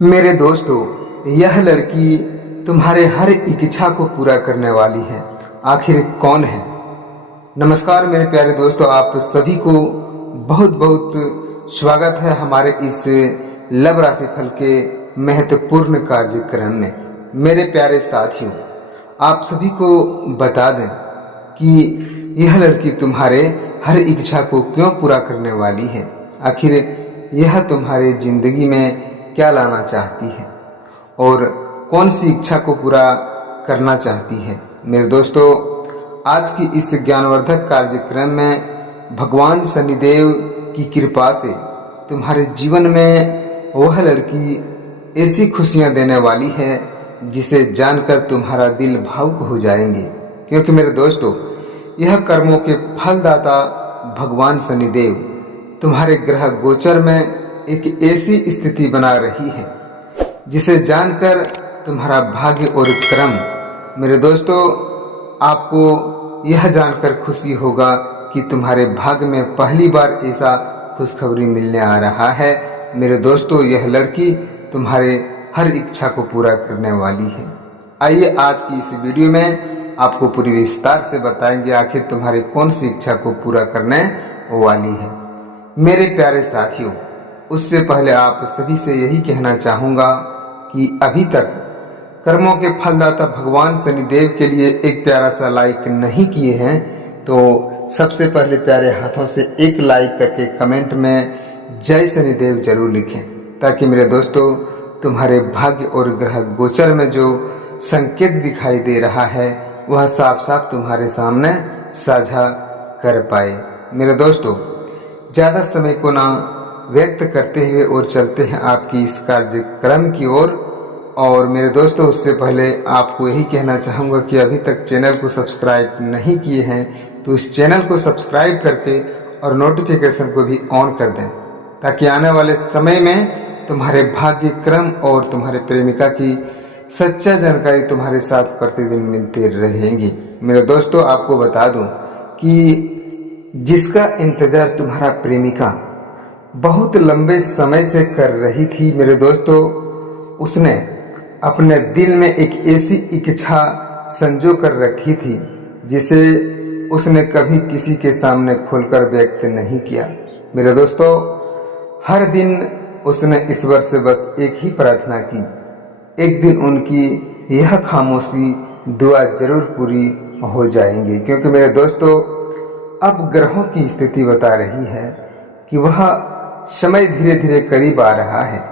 मेरे दोस्तों, यह लड़की तुम्हारे हर इच्छा को पूरा करने वाली है। आखिर कौन है? नमस्कार मेरे प्यारे दोस्तों, आप सभी को बहुत बहुत स्वागत है हमारे इस लव राशिफल के महत्वपूर्ण कार्यक्रम में। मेरे प्यारे साथियों, आप सभी को बता दें कि यह लड़की तुम्हारे हर इच्छा को क्यों पूरा करने वाली है। आखिर यह तुम्हारे जिंदगी में क्या लाना चाहती है और कौन सी इच्छा को पूरा करना चाहती है। मेरे दोस्तों, आज की इस ज्ञानवर्धक कार्यक्रम में भगवान शनिदेव की कृपा से तुम्हारे जीवन में वह लड़की ऐसी खुशियां देने वाली है जिसे जानकर तुम्हारा दिल भावुक हो जाएंगे। क्योंकि मेरे दोस्तों, यह कर्मों के फलदाता भगवान शनिदेव तुम्हारे ग्रह गोचर में एक ऐसी स्थिति बना रही है जिसे जानकर तुम्हारा भाग्य और क्रम, मेरे दोस्तों, आपको यह जानकर खुशी होगा कि तुम्हारे भाग्य में पहली बार ऐसा खुशखबरी मिलने आ रहा है। मेरे दोस्तों, यह लड़की तुम्हारे हर इच्छा को पूरा करने वाली है। आइए आज की इस वीडियो में आपको पूरी विस्तार से बताएंगे आखिर तुम्हारी कौन सी इच्छा को पूरा करने वाली है। मेरे प्यारे साथियों, उससे पहले आप सभी से यही कहना चाहूँगा कि अभी तक कर्मों के फलदाता भगवान शनिदेव के लिए एक प्यारा सा लाइक नहीं किए हैं तो सबसे पहले प्यारे हाथों से एक लाइक करके कमेंट में जय शनिदेव जरूर लिखें, ताकि मेरे दोस्तों तुम्हारे भाग्य और ग्रह गोचर में जो संकेत दिखाई दे रहा है वह साफ साफ तुम्हारे सामने साझा कर पाए। मेरे दोस्तों, ज़्यादा समय को ना व्यक्त करते हुए और चलते हैं आपकी इस कार्यक्रम की ओर। और मेरे दोस्तों, उससे पहले आपको यही कहना चाहूँगा कि अभी तक चैनल को सब्सक्राइब नहीं किए हैं तो इस चैनल को सब्सक्राइब करके और नोटिफिकेशन को भी ऑन कर दें, ताकि आने वाले समय में तुम्हारे भाग्य क्रम और तुम्हारे प्रेमिका की सच्चा जानकारी तुम्हारे साथ प्रतिदिन मिलते रहेंगी। मेरे दोस्तों, आपको बता दूं कि जिसका इंतजार तुम्हारा प्रेमिका बहुत लंबे समय से कर रही थी, मेरे दोस्तों, उसने अपने दिल में एक ऐसी इच्छा संजो कर रखी थी जिसे उसने कभी किसी के सामने खोलकर व्यक्त नहीं किया। मेरे दोस्तों, हर दिन उसने ईश्वर से बस एक ही प्रार्थना की, एक दिन उनकी यह खामोशी दुआ जरूर पूरी हो जाएंगी। क्योंकि मेरे दोस्तों, अब ग्रहों की स्थिति बता रही है कि वह समय धीरे धीरे करीब आ रहा है।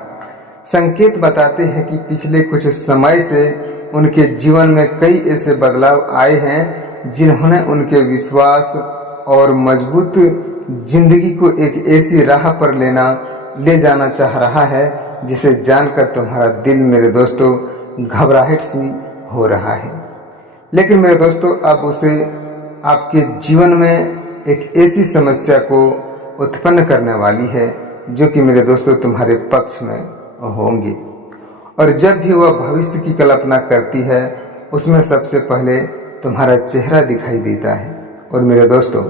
संकेत बताते हैं कि पिछले कुछ समय से उनके जीवन में कई ऐसे बदलाव आए हैं जिन्होंने उनके विश्वास और मजबूत जिंदगी को एक ऐसी राह पर ले जाना चाह रहा है जिसे जानकर तुम्हारा दिल, मेरे दोस्तों, घबराहट सी हो रहा है। लेकिन मेरे दोस्तों, अब उसे आपके जीवन में एक ऐसी समस्या को उत्पन्न करने वाली है जो कि मेरे दोस्तों तुम्हारे पक्ष में होंगी। और जब भी वह भविष्य की कल्पना करती है उसमें सबसे पहले तुम्हारा चेहरा दिखाई देता है। और मेरे दोस्तों,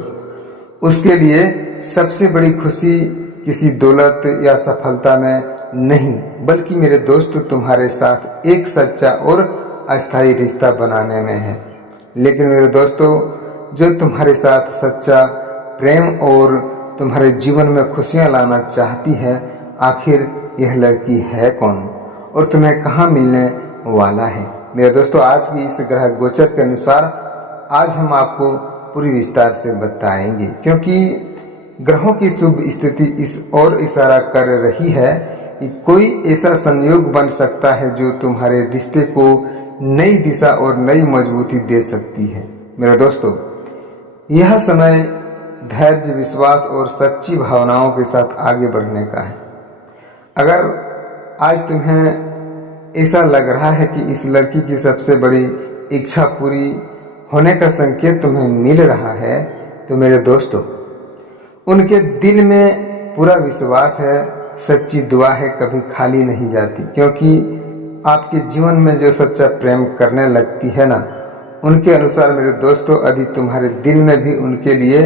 उसके लिए सबसे बड़ी खुशी किसी दौलत या सफलता में नहीं, बल्कि मेरे दोस्तों तुम्हारे साथ एक सच्चा और अस्थायी रिश्ता बनाने में है। लेकिन मेरे दोस्तों, जो तुम्हारे साथ सच्चा प्रेम और तुम्हारे जीवन में खुशियां लाना चाहती है, आखिर यह लड़की है कौन और तुम्हें कहाँ मिलने वाला है। मेरे दोस्तों, आज की इस ग्रह गोचर के अनुसार आज हम आपको पूरी विस्तार से बताएंगे, क्योंकि ग्रहों की शुभ स्थिति इस ओर इशारा कर रही है कि कोई ऐसा संयोग बन सकता है जो तुम्हारे रिश्ते को नई दिशा और नई मजबूती दे सकती है। मेरे दोस्तों, यह समय धैर्य, विश्वास और सच्ची भावनाओं के साथ आगे बढ़ने का है। अगर आज तुम्हें ऐसा लग रहा है कि इस लड़की की सबसे बड़ी इच्छा पूरी होने का संकेत तुम्हें मिल रहा है तो मेरे दोस्तों, उनके दिल में पूरा विश्वास है, सच्ची दुआ है, कभी खाली नहीं जाती। क्योंकि आपके जीवन में जो सच्चा प्रेम करने लगती है ना, उनके अनुसार मेरे दोस्तों, यदि तुम्हारे दिल में भी उनके लिए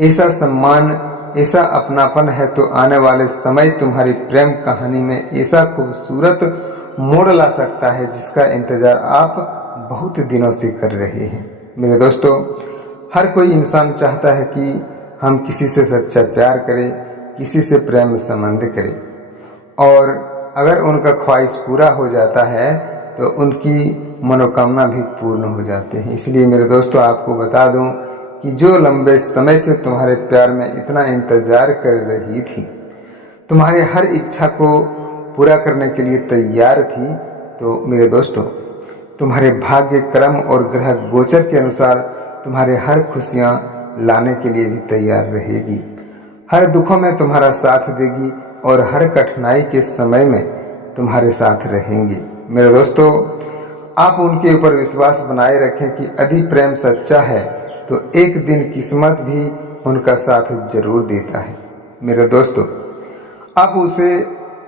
ऐसा सम्मान, ऐसा अपनापन है तो आने वाले समय तुम्हारी प्रेम कहानी में ऐसा खूबसूरत मोड़ ला सकता है जिसका इंतज़ार आप बहुत दिनों से कर रहे हैं। मेरे दोस्तों, हर कोई इंसान चाहता है कि हम किसी से सच्चा प्यार करें, किसी से प्रेम संबंध करें, और अगर उनका ख्वाहिश पूरा हो जाता है तो उनकी मनोकामना भी पूर्ण हो जाते हैं। इसलिए मेरे दोस्तों, आपको बता दूं कि जो लंबे समय से तुम्हारे प्यार में इतना इंतज़ार कर रही थी, तुम्हारे हर इच्छा को पूरा करने के लिए तैयार थी, तो मेरे दोस्तों, तुम्हारे भाग्य, कर्म और ग्रह गोचर के अनुसार तुम्हारे हर खुशियाँ लाने के लिए भी तैयार रहेगी, हर दुखों में तुम्हारा साथ देगी और हर कठिनाई के समय में तुम्हारे साथ रहेंगी। मेरे दोस्तों, आप उनके ऊपर विश्वास बनाए रखें कि यदि प्रेम सच्चा है तो एक दिन किस्मत भी उनका साथ जरूर देता है। मेरे दोस्तों, अब उसे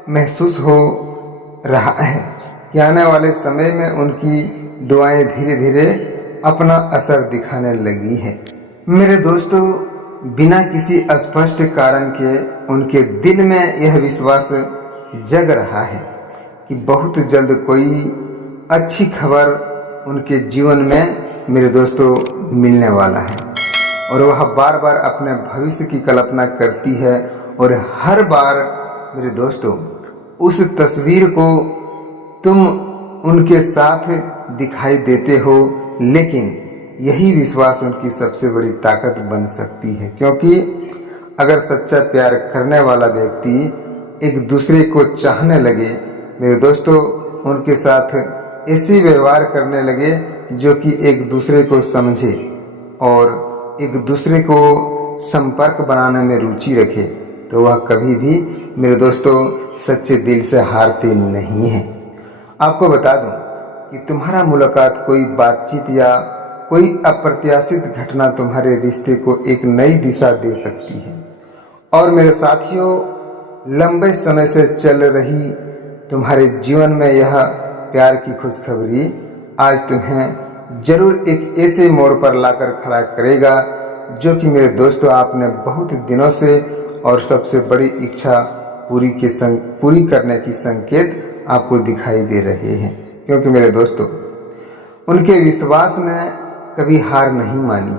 महसूस हो रहा है कि आने वाले समय में उनकी दुआएं धीरे धीरे अपना असर दिखाने लगी है। मेरे दोस्तों, बिना किसी स्पष्ट कारण के उनके दिल में यह विश्वास जग रहा है कि बहुत जल्द कोई अच्छी खबर उनके जीवन में मेरे दोस्तों मिलने वाला है, और वह बार बार अपने भविष्य की कल्पना करती है, और हर बार मेरे दोस्तों उस तस्वीर को तुम उनके साथ दिखाई देते हो, लेकिन यही विश्वास उनकी सबसे बड़ी ताकत बन सकती है। क्योंकि अगर सच्चा प्यार करने वाला व्यक्ति एक दूसरे को चाहने लगे, मेरे दोस्तों, उनके साथ ऐसे व्यवहार करने लगे जो कि एक दूसरे को समझे और एक दूसरे को संपर्क बनाने में रुचि रखे, तो वह कभी भी मेरे दोस्तों सच्चे दिल से हारते नहीं हैं। आपको बता दूं कि तुम्हारा मुलाकात, कोई बातचीत या कोई अप्रत्याशित घटना तुम्हारे रिश्ते को एक नई दिशा दे सकती है। और मेरे साथियों, लंबे समय से चल रही तुम्हारे जीवन में यह प्यार की खुशखबरी आज तुम्हें जरूर एक ऐसे मोड़ पर लाकर खड़ा करेगा जो कि मेरे दोस्तों आपने बहुत दिनों से और सबसे बड़ी इच्छा पूरी करने की संकेत आपको दिखाई दे रहे हैं। क्योंकि मेरे दोस्तों, उनके विश्वास ने कभी हार नहीं मानी,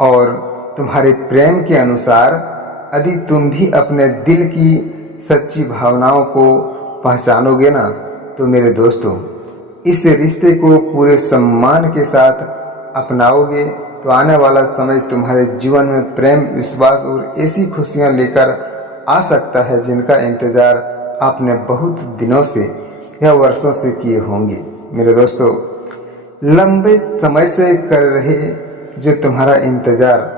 और तुम्हारे प्रेम के अनुसार यदि तुम भी अपने दिल की सच्ची भावनाओं को पहचानोगे ना, तो मेरे दोस्तों इस रिश्ते को पूरे सम्मान के साथ अपनाओगे, तो आने वाला समय तुम्हारे जीवन में प्रेम, विश्वास और ऐसी खुशियां लेकर आ सकता है जिनका इंतजार आपने बहुत दिनों से या वर्षों से किए होंगे। मेरे दोस्तों, लंबे समय से कर रहे जो तुम्हारा इंतजार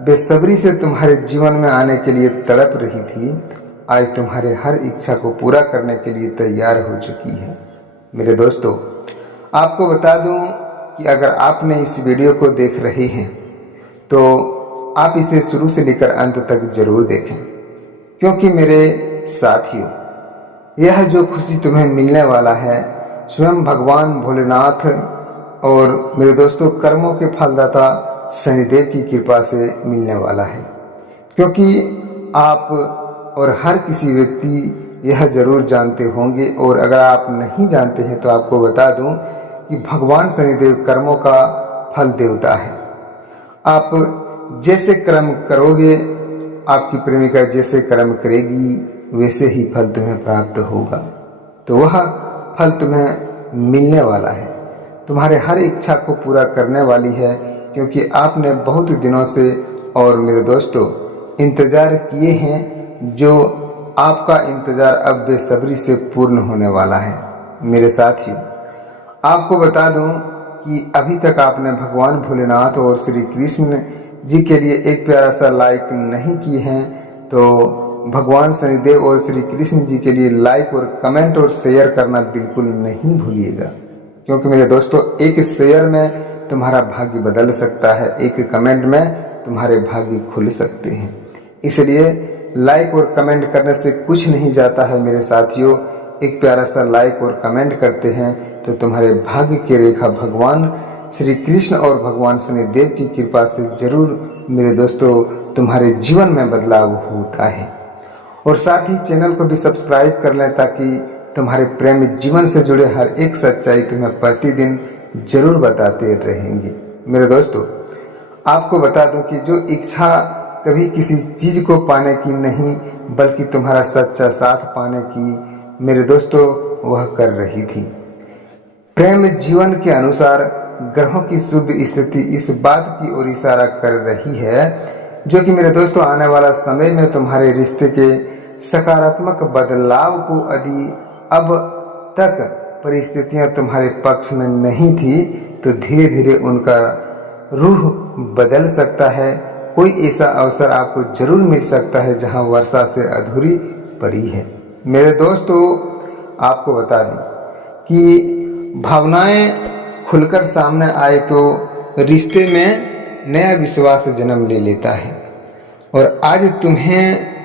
बेसब्री से तुम्हारे जीवन में आने के लिए तड़प रही थी, आज तुम्हारे हर इच्छा को पूरा करने के लिए तैयार हो चुकी है। मेरे दोस्तों, आपको बता दूं कि अगर आपने इस वीडियो को देख रहे हैं तो आप इसे शुरू से लेकर अंत तक जरूर देखें, क्योंकि मेरे साथियों, यह जो खुशी तुम्हें मिलने वाला है स्वयं भगवान भोलेनाथ और मेरे दोस्तों कर्मों के फलदाता शनिदेव की कृपा से मिलने वाला है। क्योंकि आप और हर किसी व्यक्ति यह जरूर जानते होंगे, और अगर आप नहीं जानते हैं तो आपको बता दूं कि भगवान शनिदेव कर्मों का फल देवता है। आप जैसे कर्म करोगे, आपकी प्रेमिका जैसे कर्म करेगी, वैसे ही फल तुम्हें प्राप्त होगा। तो वह फल तुम्हें मिलने वाला है, तुम्हारे हर इच्छा को पूरा करने वाली है, क्योंकि आपने बहुत दिनों से और मेरे दोस्तों इंतज़ार किए हैं, जो आपका इंतज़ार अब बेसब्री से पूर्ण होने वाला है। मेरे साथियों, आपको बता दूं कि अभी तक आपने भगवान भोलेनाथ और श्री कृष्ण जी के लिए एक प्यारा सा लाइक नहीं किए हैं, तो भगवान शनिदेव और श्री कृष्ण जी के लिए लाइक और कमेंट और शेयर करना बिल्कुल नहीं भूलिएगा। क्योंकि मेरे दोस्तों, एक शेयर में तुम्हारा भाग्य बदल सकता है, एक कमेंट में तुम्हारे भाग्य खुल सकते हैं। इसलिए लाइक और कमेंट करने से कुछ नहीं जाता है मेरे साथियों। एक प्यारा सा लाइक और कमेंट करते हैं तो तुम्हारे भाग्य की रेखा भगवान श्री कृष्ण और भगवान शनिदेव की कृपा से जरूर मेरे दोस्तों तुम्हारे जीवन में बदलाव होता है। और साथ ही चैनल को भी सब्सक्राइब कर लें ताकि तुम्हारे प्रेम जीवन से जुड़े हर एक सच्चाई तुम्हें प्रतिदिन जरूर बताते रहेंगे। मेरे दोस्तों, आपको बता दूं कि जो इच्छा कभी किसी चीज को पाने की नहीं बल्कि तुम्हारा सच्चा साथ पाने की, मेरे दोस्तों, वह कर रही थी। प्रेम जीवन के अनुसार ग्रहों की शुभ स्थिति इस बात की ओर इशारा कर रही है जो कि मेरे दोस्तों आने वाला समय में तुम्हारे रिश्ते के सकारात्मक बदलाव को यदि अब तक परिस्थितियां तुम्हारे पक्ष में नहीं थी तो धीरे धीरे उनका रुख बदल सकता है। कोई ऐसा अवसर आपको जरूर मिल सकता है जहां वर्षा से अधूरी पड़ी है। मेरे दोस्तों, आपको बता दें कि भावनाएं खुलकर सामने आए तो रिश्ते में नया विश्वास जन्म ले लेता है। और आज तुम्हें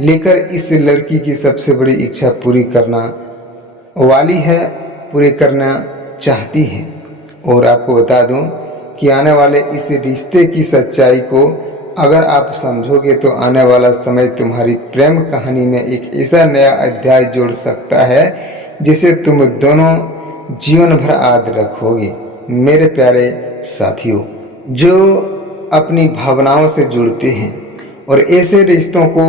लेकर इस लड़की की सबसे बड़ी इच्छा पूरी करना वाली है, पूरी करना चाहती है। और आपको बता दूं कि आने वाले इस रिश्ते की सच्चाई को अगर आप समझोगे तो आने वाला समय तुम्हारी प्रेम कहानी में एक ऐसा नया अध्याय जोड़ सकता है जिसे तुम दोनों जीवन भर याद रखोगे। मेरे प्यारे साथियों, जो अपनी भावनाओं से जुड़ते हैं और ऐसे रिश्तों को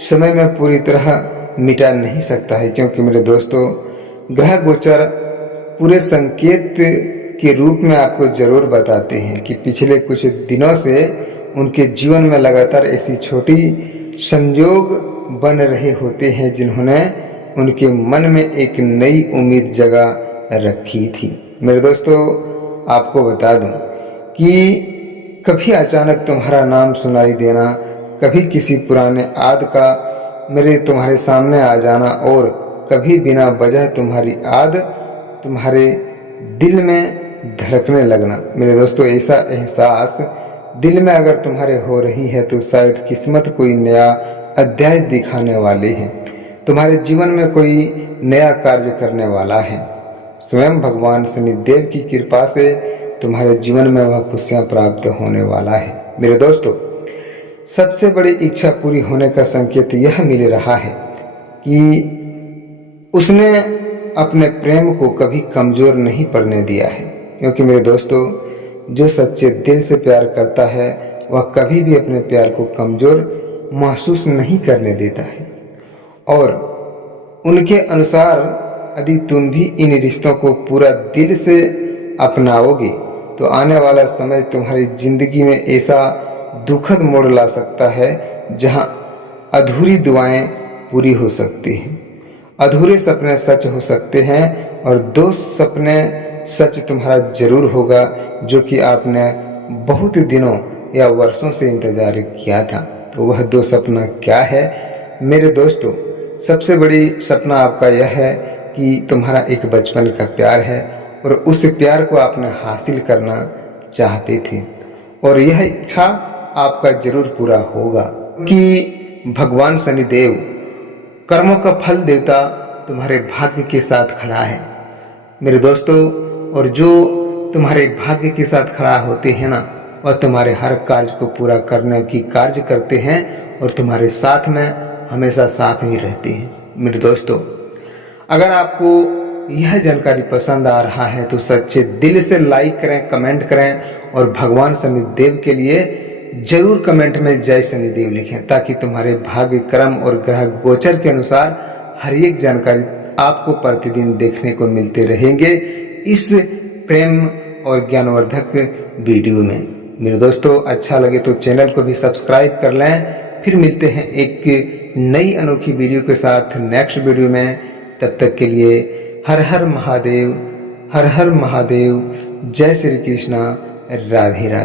समय में पूरी तरह मिटा नहीं सकता है, क्योंकि मेरे दोस्तों ग्रह गोचर पूरे संकेत के रूप में आपको जरूर बताते हैं कि पिछले कुछ दिनों से उनके जीवन में लगातार ऐसी छोटी संयोग बन रहे होते हैं जिन्होंने उनके मन में एक नई उम्मीद जगा रखी थी। मेरे दोस्तों, आपको बता दूं कि कभी अचानक तुम्हारा नाम सुनाई देना, कभी किसी पुराने याद का तुम्हारे सामने आ जाना और कभी बिना वजह तुम्हारी याद तुम्हारे दिल में धड़कने लगना। मेरे दोस्तों, ऐसा एहसास दिल में अगर तुम्हारे हो रही है तो शायद किस्मत कोई नया अध्याय दिखाने वाली है, तुम्हारे जीवन में कोई नया कार्य करने वाला है। स्वयं भगवान शनिदेव की कृपा से तुम्हारे जीवन में वह खुशियां प्राप्त होने वाला है। मेरे दोस्तों, सबसे बड़ी इच्छा पूरी होने का संकेत यह मिल रहा है कि उसने अपने प्रेम को कभी कमजोर नहीं पड़ने दिया है, क्योंकि मेरे दोस्तों जो सच्चे दिल से प्यार करता है वह कभी भी अपने प्यार को कमजोर महसूस नहीं करने देता है। और उनके अनुसार यदि तुम भी इन रिश्तों को पूरा दिल से अपनाओगे तो आने वाला समय तुम्हारी जिंदगी में ऐसा दुखद मोड़ ला सकता है जहां अधूरी दुआएं पूरी हो सकती हैं, अधूरे सपने सच हो सकते हैं और दो सपने सच तुम्हारा जरूर होगा जो कि आपने बहुत दिनों या वर्षों से इंतजार किया था। तो वह दो सपना क्या है? मेरे दोस्तों, सबसे बड़ी सपना आपका यह है कि तुम्हारा एक बचपन का प्यार है और उस प्यार को आपने हासिल करना चाहते थे और यह इच्छा आपका जरूर पूरा होगा कि भगवान शनिदेव कर्मों का फल देवता तुम्हारे भाग्य के साथ खड़ा है। मेरे दोस्तों, और जो तुम्हारे भाग्य के साथ खड़ा होते हैं ना, वह तुम्हारे हर कार्य को पूरा करने की कार्य करते हैं और तुम्हारे साथ में हमेशा साथ में रहते हैं। मेरे दोस्तों, अगर आपको यह जानकारी पसंद आ रहा है तो सच्चे दिल से लाइक करें, कमेंट करें और भगवान शनिदेव के लिए जरूर कमेंट में जय शनिदेव लिखें ताकि तुम्हारे भाग्य, कर्म और ग्रह गोचर के अनुसार हर एक जानकारी आपको प्रतिदिन देखने को मिलते रहेंगे इस प्रेम और ज्ञानवर्धक वीडियो में। मेरे दोस्तों, अच्छा लगे तो चैनल को भी सब्सक्राइब कर लें। फिर मिलते हैं एक नई अनोखी वीडियो के साथ नेक्स्ट वीडियो में। तब तक के लिए हर हर महादेव, हर हर महादेव, जय श्री कृष्णा, राधे राधे।